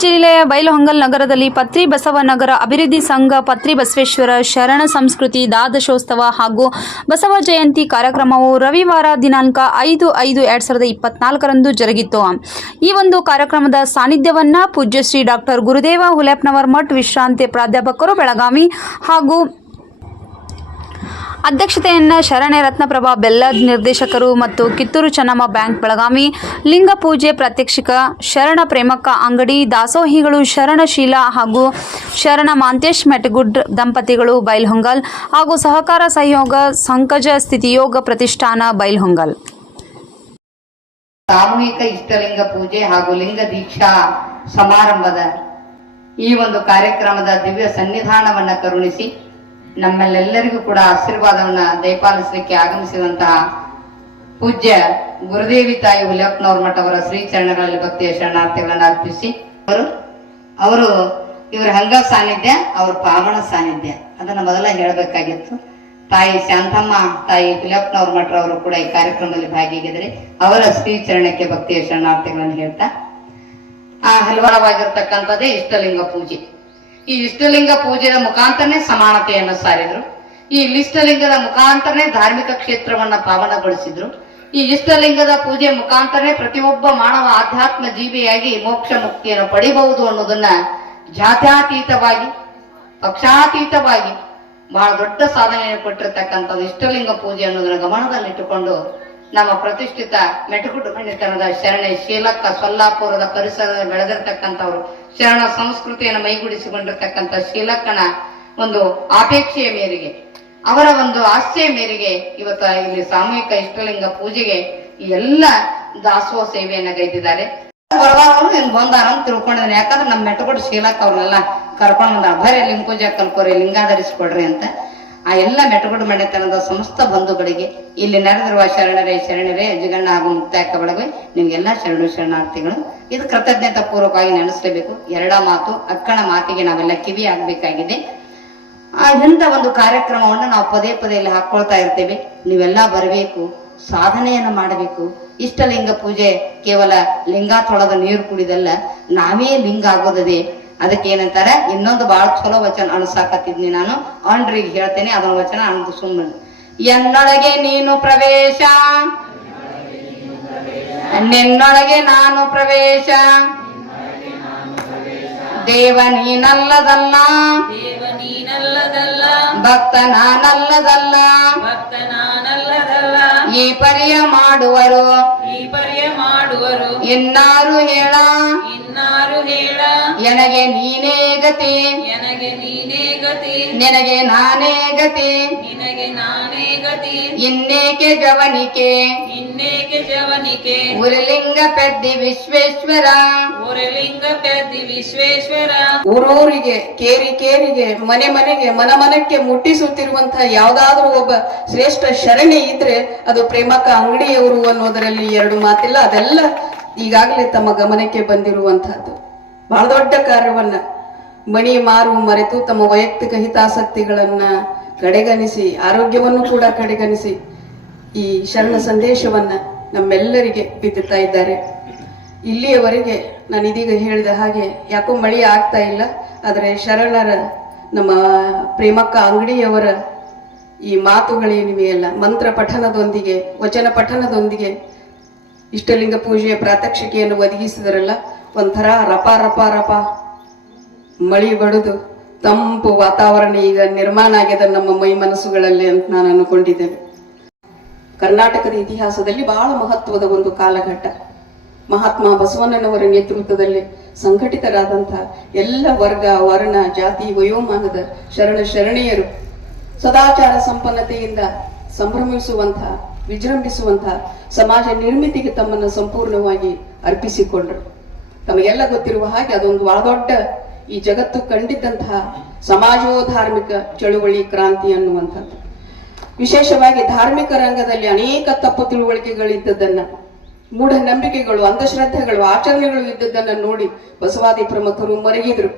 ಜಿಲ್ಲೆಯ ಬೈಲಹೊಂಗಲ್ ನಗರದಲ್ಲಿ ಪತ್ರಿ ಬಸವನಗರ ಅಭಿವೃದ್ಧಿ ಸಂಘ ಪತ್ರಿ ಬಸವೇಶ್ವರ ಶರಣ ಸಂಸ್ಕೃತಿ ದಾದಶೋತ್ಸವ ಹಾಗೂ ಬಸವ ಜಯಂತಿ ಕಾರ್ಯಕ್ರಮವು ರವಿವಾರ ದಿನಾಂಕ ಐದು ಐದು ಎರಡ್ ಸಾವಿರದ ಇಪ್ಪತ್ನಾಲ್ಕರಂದು ಜರುಗಿತು. ಈ ಒಂದು ಕಾರ್ಯಕ್ರಮದ ಸಾನ್ನಿಧ್ಯವನ್ನು ಪೂಜ್ಯ ಶ್ರೀ ಡಾಕ್ಟರ್ ಗುರುದೇವ ಹುಲೆಪ್ನವರ್ ಮಠ್ ವಿಶ್ರಾಂತಿ ಪ್ರಾಧ್ಯಾಪಕರು ಬೆಳಗಾವಿ ಹಾಗೂ ಅಧ್ಯಕ್ಷತೆಯನ್ನು ಶರಣೆ ರತ್ನಪ್ರಭಾ ಬೆಲ್ಲ ನಿರ್ದೇಶಕರು ಮತ್ತು ಕಿತ್ತೂರು ಚನ್ನಮ್ಮ ಬ್ಯಾಂಕ್ ಬೆಳಗಾವಿ, ಲಿಂಗ ಪೂಜೆ ಪ್ರಾತ್ಯಕ್ಷಿಕ, ಶರಣ ಪ್ರೇಮಕ್ಕ ಅಂಗಡಿ, ದಾಸೋಹಿಗಳು ಶರಣಶೀಲ ಹಾಗೂ ಶರಣ ಮಾಂತೇಶ್ ಮೆಟಗುಡ್ ದಂಪತಿಗಳು ಬೈಲ್ಹೊಂಗಲ್ ಹಾಗೂ ಸಹಕಾರ ಸಹಯೋಗ ಸಂಕಜ ಸ್ಥಿತಿಯೋಗ ಪ್ರತಿಷ್ಠಾನ ಬೈಲ್ಹೊಂಗಲ್ ಸಾಮೂಹಿಕ ಇಷ್ಟಲಿಂಗ ಪೂಜೆ ಹಾಗೂ ಲಿಂಗ ದೀಕ್ಷಾ ಸಮಾರಂಭದ ಈ ಒಂದು ಕಾರ್ಯಕ್ರಮದ ದಿವ್ಯ ಸನ್ನಿಧಾನವನ್ನ ಕರುಣಿಸಿ ನಮ್ಮೆಲ್ಲರಿಗೂ ಕೂಡ ಆಶೀರ್ವಾದವನ್ನ ದಯಪಾಲಿಸಲಿಕ್ಕೆ ಆಗಮಿಸಿದಂತಹ ಪೂಜ್ಯ ಗುರುದೇವಿ ತಾಯಿ ಹುಲಿಯಪ್ಪನವ್ರ ಮಠ ಅವರ ಶ್ರೀ ಚರಣಗಳಲ್ಲಿ ಭಕ್ತಿಯ ಶರಣಾರ್ಥಿಗಳನ್ನ ಅರ್ಪಿಸಿ. ಅವರು ಅವರು ಇವರ ಹಂಗ ಸಾನ್ನಿಧ್ಯ, ಅವ್ರ ಪಾವನ ಸಾನ್ನಿಧ್ಯ. ಅದನ್ನ ಮೊದಲ ಹೇಳಬೇಕಾಗಿತ್ತು. ತಾಯಿ ಶಾಂತಮ್ಮ, ತಾಯಿ ಹುಲಿಯಪ್ಪನವ್ರ ಮಠ ಅವರು ಕೂಡ ಈ ಕಾರ್ಯಕ್ರಮದಲ್ಲಿ ಭಾಗಿಯಾಗಿದ್ದಾರೆ. ಅವರ ಶ್ರೀ ಚರಣಕ್ಕೆ ಭಕ್ತಿಯ ಶರಣಾರ್ಥಿಗಳನ್ನು ಹೇಳ್ತಾ. ಆ ಹಲವಾರವಾಗಿರ್ತಕ್ಕಂಥದ್ದೇ ಇಷ್ಟಲಿಂಗ ಪೂಜೆ. ಈ ಇಷ್ಟಲಿಂಗ ಪೂಜೆಯ ಮುಖಾಂತರನೇ ಸಮಾನತೆಯನ್ನು ಸಾರಿದ್ರು. ಈ ಇಷ್ಟಲಿಂಗದ ಮುಖಾಂತರನೇ ಧಾರ್ಮಿಕ ಕ್ಷೇತ್ರವನ್ನ ಪಾವನಗೊಳಿಸಿದ್ರು. ಈ ಇಷ್ಟಲಿಂಗದ ಪೂಜೆ ಮುಖಾಂತರನೇ ಪ್ರತಿಯೊಬ್ಬ ಮಾನವ ಆಧ್ಯಾತ್ಮ ಜೀವಿಯಾಗಿ ಮೋಕ್ಷ ಮುಕ್ತಿಯನ್ನು ಪಡಿಬಹುದು ಅನ್ನೋದನ್ನ ಜಾತ್ಯಾತೀತವಾಗಿ, ಪಕ್ಷಾತೀತವಾಗಿ ಬಹಳ ದೊಡ್ಡ ಸಾಧನೆಯನ್ನು ಕೊಟ್ಟಿರ್ತಕ್ಕಂಥದ್ದು ಇಷ್ಟಲಿಂಗ ಪೂಜೆ ಅನ್ನೋದನ್ನ ಗಮನದಲ್ಲಿಟ್ಟುಕೊಂಡು ನಮ್ಮ ಪ್ರತಿಷ್ಠಿತ ಮೆಟುಗುಡು ಪಂಡಿತನದ ಶರಣೆ ಶೀಲಕ್ಕ ಸೊಲ್ಲಾಪುರದ ಪರಿಸರದಲ್ಲಿ ಬೆಳೆದಿರ್ತಕ್ಕಂಥವ್ರು, ಶರಣ ಸಂಸ್ಕೃತಿಯನ್ನು ಮೈಗೂಡಿಸಿಕೊಂಡಿರ್ತಕ್ಕಂಥ ಶೀಲಕ್ಕನ ಒಂದು ಅಪೇಕ್ಷೆಯ ಮೇರೆಗೆ, ಅವರ ಒಂದು ಆಸೆಯ ಮೇರೆಗೆ ಇವತ್ತು ಇಲ್ಲಿ ಸಾಮೂಹಿಕ ಇಷ್ಟಲಿಂಗ ಪೂಜೆಗೆ ಎಲ್ಲ ದಾಸೋಹ ಸೇವೆಯನ್ನ ಗೈದಿದ್ದಾರೆ ಬಂದಾರ ಅಂತ ತಿಳ್ಕೊಂಡಿದ್ದೀನಿ ಯಾಕಂದ್ರೆ ನಮ್ಮ ಮೆಟಗುಡು ಶೀಲಕ್ಕ ಅವ್ರನ್ನೆಲ್ಲ ಕರ್ಕೊಂಡು ಬಂದ ಬರೀ ಲಿಂಗ ಪೂಜೆ ಕಲ್ಕೋರಿ ಲಿಂಗ ಧರಿಸ್ಕೊಡ್ರಿ ಅಂತ. ಆ ಎಲ್ಲ ಮೆಟಗುಡು ಮನೆತನದ ಸಮಸ್ತ ಬಂಧುಗಳಿಗೆ ಇಲ್ಲಿ ನೆರೆದಿರುವ ಶರಣರೇ ಶರಣರೇ ಅಜ್ಜಗಣ್ಣ ಹಾಗೂ ಮುಕ್ತಾಯಕ ಬಳಗ ನಿಮ್ಗೆಲ್ಲ ಶರಣು ಶರಣಾರ್ಥಿಗಳು. ಇದು ಕೃತಜ್ಞತಾ ಪೂರ್ವಕವಾಗಿ ನೆನೆಸಲೇಬೇಕು. ಎರಡ ಮಾತು ಅಕ್ಕನ ಮಾತಿಗೆ ನಾವೆಲ್ಲ ಕಿವಿ ಆಗಬೇಕಾಗಿದೆ ಆ ಇಂಥ ಒಂದು ಕಾರ್ಯಕ್ರಮವನ್ನು ನಾವು ಪದೇ ಪದೇ ಇಲ್ಲಿ ಹಾಕೊಳ್ತಾ ಇರ್ತೇವೆ. ನೀವೆಲ್ಲ ಬರಬೇಕು, ಸಾಧನೆಯನ್ನು ಮಾಡಬೇಕು. ಇಷ್ಟಲಿಂಗ ಪೂಜೆ ಕೇವಲ ಲಿಂಗ ತೊಳೆದ ನೀರು ಕುಡಿದಲ್ಲ, ನಾವೇ ಲಿಂಗ ಆಗೋದದೆ ಅದಕ್ಕೆ ಏನಂತಾರೆ ಇನ್ನೊಂದು ಬಹಳ ಚಲೋ ವಚನ ಅನ್ಸಾಕತ್ತಿದ್ನಿ ನಾನು. ಅಂಡ್ರಿಗೆ ಹೇಳ್ತೇನೆ, ಅದೊಂದು ವಚನ ಅನ್ದು ಸುಮ್ಮನೆ ಎನ್ನೊಳಗೆ ನೀನು ಪ್ರವೇಶ. ನಿನ್ನೊಳಗೆ ನಾನು ಪ್ರವೇಶ. ದೇವ ನೀನಲ್ಲದಲ್ಲ. ದೇವ ನೀನಲ್ಲದಲ್ಲ. ಭಕ್ತ ನಾನಲ್ಲದಲ್ಲ. ಭಕ್ತ ನಾನಲ್ಲದಲ್ಲ. ಈ ಪರ್ಯ ಮಾಡುವರು. ಈ ಪರ್ಯ ಮಾಡುವರು. ಇನ್ನಾರು ಹೇಳ. ಇನ್ನಾರು ಹೇಳ. ಎನಗೆ ನೀನೇ ಗತಿ. ನನಗೆ ನೀನೇ ಗತಿ. ನಿನಗೆ ನಾನೇ ಗತಿ. ನಿನಗೆ ನಾನೇ ಗತಿ. ಇನ್ನೇಕೆ ಜವನಿಕೆ. ಇನ್ನೇಕೆ ಜವನಿಕೆ. ಉರಲಿಂಗ ಪೆದ್ದಿ ವಿಶ್ವೇಶ್ವರ. ಉರಲಿಂಗ ಪೆದ್ದಿ ವಿಶ್ವೇಶ್ವರ. ಊರೂರಿಗೆ ಕೇರಿ ಕೇರಿಗೆ, ಮನೆ ಮನೆಗೆ, ಮನ ಮನಕ್ಕೆ ಮುಟ್ಟಿಸುತ್ತಿರುವಂತಹ ಯಾವ್ದಾದ್ರೂ ಒಬ್ಬ ಶ್ರೇಷ್ಠ ಶರಣೆ ಇದ್ರೆ ಅದು ಪ್ರೇಮಕ ಅಂಗಡಿಯವರು ಅನ್ನೋದರಲ್ಲಿ ಎರಡು ಮಾತಿಲ್ಲ. ಅದೆಲ್ಲ ಈಗಾಗಲೇ ತಮ್ಮ ಗಮನಕ್ಕೆ ಬಂದಿರುವಂತಹದ್ದು. ಬಹಳ ದೊಡ್ಡ ಕಾರ್ಯವನ್ನ ಮಣಿ ಮಾರು ಮರೆತು ತಮ್ಮ ವೈಯಕ್ತಿಕ ಹಿತಾಸಕ್ತಿಗಳನ್ನ ಕಡೆಗಣಿಸಿ, ಆರೋಗ್ಯವನ್ನು ಕೂಡ ಕಡೆಗಣಿಸಿ ಈ ಶರಣ ಸಂದೇಶವನ್ನ ನಮ್ಮೆಲ್ಲರಿಗೆ ಬಿತ್ತುತ್ತಾ ಇದ್ದಾರೆ. ಇಲ್ಲಿಯವರೆಗೆ ನಾನು ಇದೀಗ ಹೇಳಿದ ಹಾಗೆ ಯಾಕೋ ಮಳೆ ಆಗ್ತಾ ಇಲ್ಲ, ಆದರೆ ಶರಣರ, ನಮ್ಮ ಪ್ರೇಮಕ್ಕ ಅಂಗಡಿಯವರ ಈ ಮಾತುಗಳೇನಿವೆಯಲ್ಲ ಮಂತ್ರ ಪಠನದೊಂದಿಗೆ, ವಚನ ಪಠನದೊಂದಿಗೆ ಇಷ್ಟಲಿಂಗ ಪೂಜೆಯ ಪ್ರಾತ್ಯಕ್ಷಿಕೆಯನ್ನು ಒದಗಿಸಿದರಲ್ಲ, ಒಂಥರ ರಪ ರಪ ರಪ ಮಳಿ ಬಡಿದು. ತಂಪು ವಾತಾವರಣ ಈಗ ನಿರ್ಮಾಣ ಆಗಿದೆ ನಮ್ಮ ಮೈ ಮನಸ್ಸುಗಳಲ್ಲಿ ಅಂತ ನಾನು ಅನ್ಕೊಂಡಿದ್ದೇನೆ. ಕರ್ನಾಟಕದ ಇತಿಹಾಸದಲ್ಲಿ ಬಹಳ ಮಹತ್ವದ ಒಂದು ಕಾಲಘಟ್ಟ. ಮಹಾತ್ಮ ಬಸವಣ್ಣನವರ ನೇತೃತ್ವದಲ್ಲಿ ಸಂಘಟಿತರಾದಂತಹ ಎಲ್ಲ ವರ್ಗ, ವರ್ಣ, ಜಾತಿ, ವಯೋಮಾನದ ಶರಣ ಶರಣೀಯರು ಸದಾಚಾರ ಸಂಪನ್ನತೆಯಿಂದ ಸಂಭ್ರಮಿಸುವಂತಹ ವಿಜೃಂಭಿಸುವಂತಹ ಸಮಾಜ ನಿರ್ಮಿತಿಗೆ ತಮ್ಮನ್ನು ಸಂಪೂರ್ಣವಾಗಿ ಅರ್ಪಿಸಿಕೊಂಡರು. ತಮಗೆಲ್ಲ ಗೊತ್ತಿರುವ ಹಾಗೆ ಅದೊಂದು ಬಹಳ ದೊಡ್ಡ ಈ ಜಗತ್ತು ಕಂಡಿದ್ದಂತಹ ಸಮಾಜೋಧಾರ್ಮಿಕ ಚಳುವಳಿ ಕ್ರಾಂತಿ ಅನ್ನುವಂಥದ್ದು. ವಿಶೇಷವಾಗಿ ಧಾರ್ಮಿಕ ರಂಗದಲ್ಲಿ ಅನೇಕ ತಪ್ಪು ತಿಳುವಳಿಕೆಗಳಿದ್ದದನ್ನ ಮೂಢನಂಬಿಕೆಗಳು ಅಂಧಶ್ರದ್ಧೆಗಳು ಆಚರಣೆಗಳು ಇದ್ದದ್ದನ್ನು ನೋಡಿ ಬಸವಾದಿ ಪ್ರಮುಖರು ಮರಗಿದ್ರು.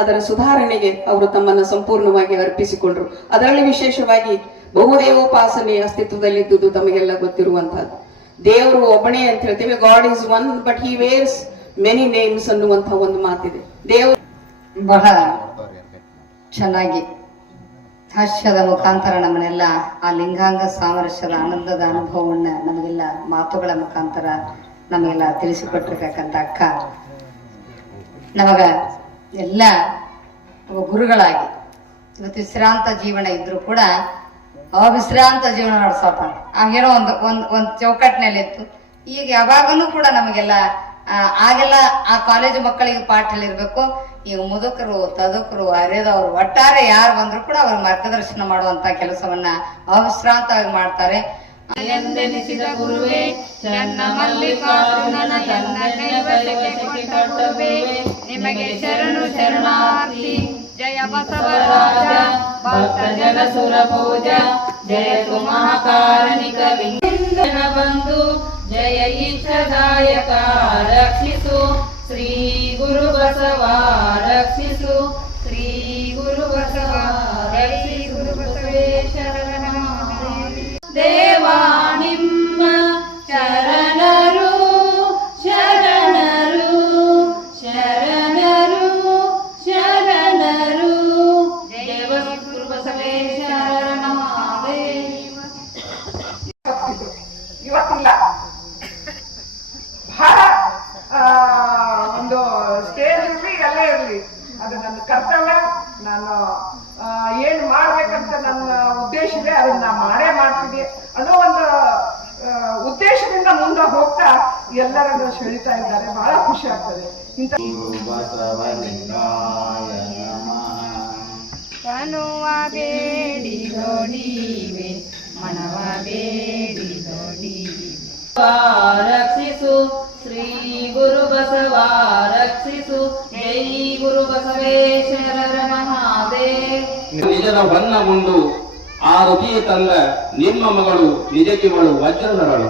ಅದರ ಸುಧಾರಣೆಗೆ ಅವರು ತಮ್ಮನ್ನು ಸಂಪೂರ್ಣವಾಗಿ ಅರ್ಪಿಸಿಕೊಂಡ್ರು. ಅದರಲ್ಲಿ ವಿಶೇಷವಾಗಿ ಬಹುದೇವೋಪಾಸನೆ ಅಸ್ತಿತ್ವದಲ್ಲಿದ್ದುದು ತಮಗೆಲ್ಲ ಗೊತ್ತಿರುವಂತಹದ್ದು ದೇವರು ಒಬ್ಬನೇ ಅಂತ ಹೇಳ್ತೀವಿ God is one but he wears many names ಅನ್ನುವಂತಹ ಒಂದು ಮಾತಿದೆ. ದೇವರು ಬಹಳ ಚೆನ್ನಾಗಿ ಹಾಸ್ಯದ ಮುಖಾಂತರ ನಮ್ಮನ್ನೆಲ್ಲ ಆ ಲಿಂಗಾಂಗ ಸಾಮರಸ್ಯದ ಆನಂದದ ಅನುಭವವನ್ನ ನಮಗೆಲ್ಲ ಮಾತುಗಳ ಮುಖಾಂತರ ನಮಗೆಲ್ಲ ತಿಳಿಸಿಕೊಟ್ಟಿರ್ತಕ್ಕಂಥ ಅಕ್ಕ. ನಮಗ ಎಲ್ಲ ಗುರುಗಳಾಗಿ ಇವತ್ತು ವಿಶ್ರಾಂತ ಜೀವನ ಇದ್ರೂ ಕೂಡ ಅವಿಶ್ರಾಂತ ಜೀವನ ನಡೆಸೋಪ ಆಗೇನೋ ಒಂದು ಒಂದು ಒಂದು ಚೌಕಟ್ಟಿನಲ್ಲಿ ಇತ್ತು ಈಗ ಯಾವಾಗಲೂ ಕೂಡ ನಮಗೆಲ್ಲ ಆಗೆಲ್ಲ ಆ ಕಾಲೇಜು ಮಕ್ಕಳಿಗೆ ಪಾಠ ಹೇಳಿರ್ಬೇಕು ಈಗ ಮುದುಕರು, ತದುಕರು ಅರೆದವರು ಒಟ್ಟಾರೆ ಯಾರು ಬಂದ್ರು ಕೂಡ ಅವ್ರ ಮಾರ್ಗದರ್ಶನ ಮಾಡುವಂತ ಕೆಲಸವನ್ನ ಅವಿಶ್ರಾಂತವಾಗಿ ಮಾಡ್ತಾರೆ. ಎಂದೆನಿಸಿದ ಗುರುವೇ ಮಲ್ಲಿಕಾರ್ಜುನನ ನಿಮಗೆ ಶರಣು ಶರಣಾರ್ಥಿ. ಜಯ ಬಸವರಾಜ, ಭಕ್ತ ಜನ ಪೂಜ ಜಯ ಮಹಾಕಾರಣಿಕ ಬಂಧು. ಜಯ ಈಶದಾಯಕ ರಕ್ಷಿಸು ಶ್ರೀ ಗುರು ಬಸವ ರಕ್ಷಿಸು ಇದ್ದಾರೆ ಬಹಳ ಖುಷಿ ಆಗ್ತದೆ. ಇಂಥ ತನುವ ಬೇಡಿ ದೊಡಿವೆ ಮನವ ಬೇಡಿ ದೊಡಿವೆ ರಕ್ಷಿಸು ಶ್ರೀ ಗುರು ಬಸವ ರಕ್ಷಿಸು ಜೈ ಗುರು ಬಸವೇಶ್ವರರ ಮಹಾದೇವ್. ನಿಜದ ಹೊನ್ನ ಮುಂಡು ಆ ರುಚಿಯ ತಂದ ನಿಮ್ಮ ಮಗಳು ನಿಜಕಿವಳು ವಜ್ರಧರಳು.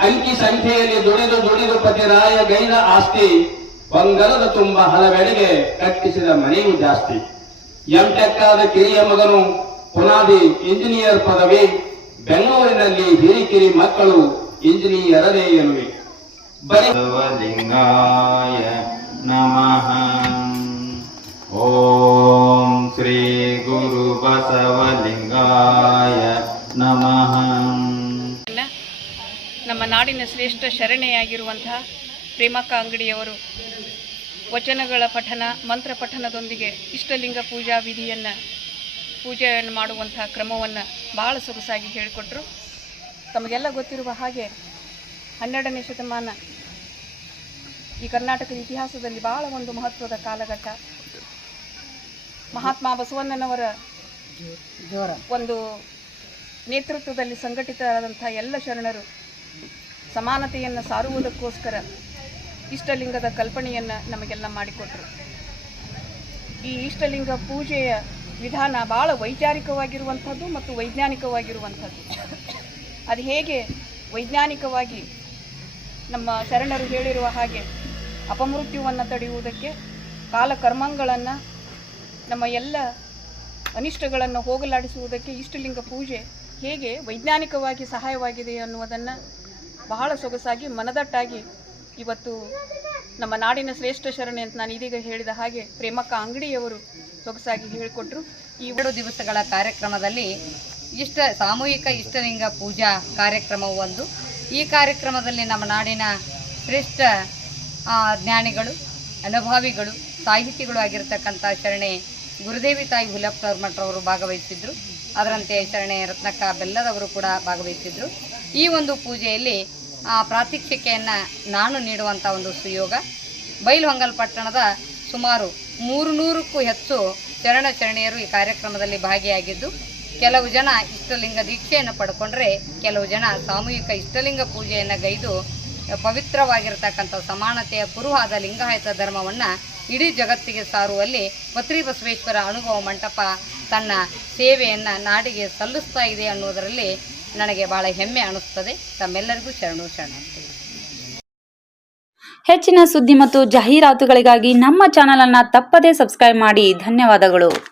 ಅಂಕಿ ಸಂಖ್ಯೆಯಲ್ಲಿ ದುಡಿದು ದುಡಿದು ಪತಿರಾಯ ಗೈದ ಆಸ್ತಿ ಬಂಗಲದ ತುಂಬ ಹಲವೆಡೆಗೆ ಕಟ್ಟಿಸಿದ ಮನೆಯೂ ಜಾಸ್ತಿ. ಎಂಟೆಕ್ಕಾದ ಕಿರಿಯ ಮಗನು ಪುನಾದಿ ಇಂಜಿನಿಯರ್ ಪದವಿ, ಬೆಂಗಳೂರಿನಲ್ಲಿ ಹಿರಿಕಿರಿ ಮಕ್ಕಳು ಇಂಜಿನಿಯರದೇ ಎನ್ನುವೆ. ಬಸವಲಿಂಗಾಯ ನಮಃ. ಓಂ ಶ್ರೀ ಗುರು ಬಸವಲಿಂಗಾಯ ನಮಃ. ನಮ್ಮ ನಾಡಿನ ಶ್ರೇಷ್ಠ ಶರಣೆಯಾಗಿರುವಂತಹ ಪ್ರೇಮಕ್ಕ ಅಂಗಡಿಯವರು ವಚನಗಳ ಪಠನ ಮಂತ್ರ ಪಠನದೊಂದಿಗೆ ಇಷ್ಟಲಿಂಗ ಪೂಜಾ ವಿಧಿಯನ್ನು ಪೂಜೆಯನ್ನು ಮಾಡುವಂತಹ ಕ್ರಮವನ್ನು ಬಹಳ ಸೊಗಸಾಗಿ ಹೇಳಿಕೊಟ್ರು. ತಮಗೆಲ್ಲ ಗೊತ್ತಿರುವ ಹಾಗೆ ಹನ್ನೆರಡನೇ ಶತಮಾನ ಈ ಕರ್ನಾಟಕದ ಇತಿಹಾಸದಲ್ಲಿ ಬಹಳ ಒಂದು ಮಹತ್ವದ ಕಾಲಘಟ್ಟ. ಮಹಾತ್ಮ ಬಸವಣ್ಣನವರ ಒಂದು ನೇತೃತ್ವದಲ್ಲಿ ಸಂಘಟಿತರಾದಂಥ ಎಲ್ಲ ಶರಣರು ಸಮಾನತೆಯನ್ನು ಸಾರುವುದಕ್ಕೋಸ್ಕರ ಇಷ್ಟಲಿಂಗದ ಕಲ್ಪನೆಯನ್ನು ನಮಗೆಲ್ಲ ಮಾಡಿಕೊಟ್ರು. ಈ ಇಷ್ಟಲಿಂಗ ಪೂಜೆಯ ವಿಧಾನ ಭಾಳ ವೈಚಾರಿಕವಾಗಿರುವಂಥದ್ದು ಮತ್ತು ವೈಜ್ಞಾನಿಕವಾಗಿರುವಂಥದ್ದು. ಅದು ಹೇಗೆ ವೈಜ್ಞಾನಿಕವಾಗಿ ನಮ್ಮ ಶರಣರು ಹೇಳಿರುವ ಹಾಗೆ ಅಪಮೃತ್ಯುವನ್ನು ತಡೆಯುವುದಕ್ಕೆ ಕಾಲಕರ್ಮಗಳನ್ನು ನಮ್ಮ ಎಲ್ಲ ಅನಿಷ್ಟಗಳನ್ನು ಹೋಗಲಾಡಿಸುವುದಕ್ಕೆ ಇಷ್ಟಲಿಂಗ ಪೂಜೆ ಹೇಗೆ ವೈಜ್ಞಾನಿಕವಾಗಿ ಸಹಾಯವಾಗಿದೆ ಅನ್ನುವುದನ್ನು ಬಹಳ ಸೊಗಸಾಗಿ, ಮನದಟ್ಟಾಗಿ ಇವತ್ತು ನಮ್ಮ ನಾಡಿನ ಶ್ರೇಷ್ಠ ಶರಣೆ ಅಂತ ನಾನು ಇದೀಗ ಹೇಳಿದ ಹಾಗೆ ಪ್ರೇಮಕ್ಕ ಅಂಗಡಿಯವರು ಸೊಗಸಾಗಿ ಹೇಳಿಕೊಟ್ರು. ಈ ಎರಡು ದಿವಸಗಳ ಕಾರ್ಯಕ್ರಮದಲ್ಲಿ ಇಷ್ಟ ಸಾಮೂಹಿಕ ಇಷ್ಟಲಿಂಗ ಪೂಜಾ ಕಾರ್ಯಕ್ರಮವು ಒಂದು. ಈ ಕಾರ್ಯಕ್ರಮದಲ್ಲಿ ನಮ್ಮ ನಾಡಿನ ಶ್ರೇಷ್ಠ ಜ್ಞಾನಿಗಳು, ಅನುಭಾವಿಗಳು, ಸಾಹಿತಿಗಳು ಆಗಿರತಕ್ಕಂಥ ಶರಣೆ ಗುರುದೇವಿ ತಾಯಿ ಹುಲಪ್ಪ ಮಠರವರು ಭಾಗವಹಿಸಿದ್ರು. ಅದರಂತೆ ಶರಣೆ ರತ್ನಕ್ಕ ಬೆಲ್ಲದವರು ಕೂಡ ಭಾಗವಹಿಸಿದ್ರು. ಈ ಒಂದು ಪೂಜೆಯಲ್ಲಿ ಪ್ರಾತ್ಯಕ್ಷಿಕೆಯನ್ನು ನಾನು ನೀಡುವಂಥ ಒಂದು ಸುಯೋಗ. ಬೈಲಹೊಂಗಲ್ ಪಟ್ಟಣದ ಸುಮಾರು ಮೂರು ನೂರಕ್ಕೂ ಹೆಚ್ಚು ಶರಣ ಶರಣೆಯರು ಈ ಕಾರ್ಯಕ್ರಮದಲ್ಲಿ ಭಾಗಿಯಾಗಿದ್ದು, ಕೆಲವು ಜನ ಇಷ್ಟಲಿಂಗ ದೀಕ್ಷೆಯನ್ನು ಪಡ್ಕೊಂಡ್ರೆ ಕೆಲವು ಜನ ಸಾಮೂಹಿಕ ಇಷ್ಟಲಿಂಗ ಪೂಜೆಯನ್ನು ಗೈದು ಪವಿತ್ರವಾಗಿರತಕ್ಕಂಥ ಸಮಾನತೆಯ ಕುರುಹಾದ ಲಿಂಗಾಯತ ಧರ್ಮವನ್ನು ಇಡೀ ಜಗತ್ತಿಗೆ ಸಾರುವಲ್ಲಿ ಪತ್ರಿ ಬಸವೇಶ್ವರ ಅನುಭವ ಮಂಟಪ ತನ್ನ ಸೇವೆಯನ್ನು ನಾಡಿಗೆ ಸಲ್ಲಿಸ್ತಾ ಇದೆ ಅನ್ನೋದರಲ್ಲಿ ನನಗೆ ಬಹಳ ಹೆಮ್ಮೆ ಅನಿಸ್ತದೆ. ತಮ್ಮೆಲ್ಲರಿಗೂ ಶರಣು ಶರಣ ಹೆಚ್ಚಿನ ಸುದ್ದಿ ಮತ್ತು ಜಾಹೀರಾತುಗಳಿಗಾಗಿ ನಮ್ಮ ಚಾನಲನ್ನು ತಪ್ಪದೇ ಸಬ್ಸ್ಕ್ರೈಬ್ ಮಾಡಿ. ಧನ್ಯವಾದಗಳು.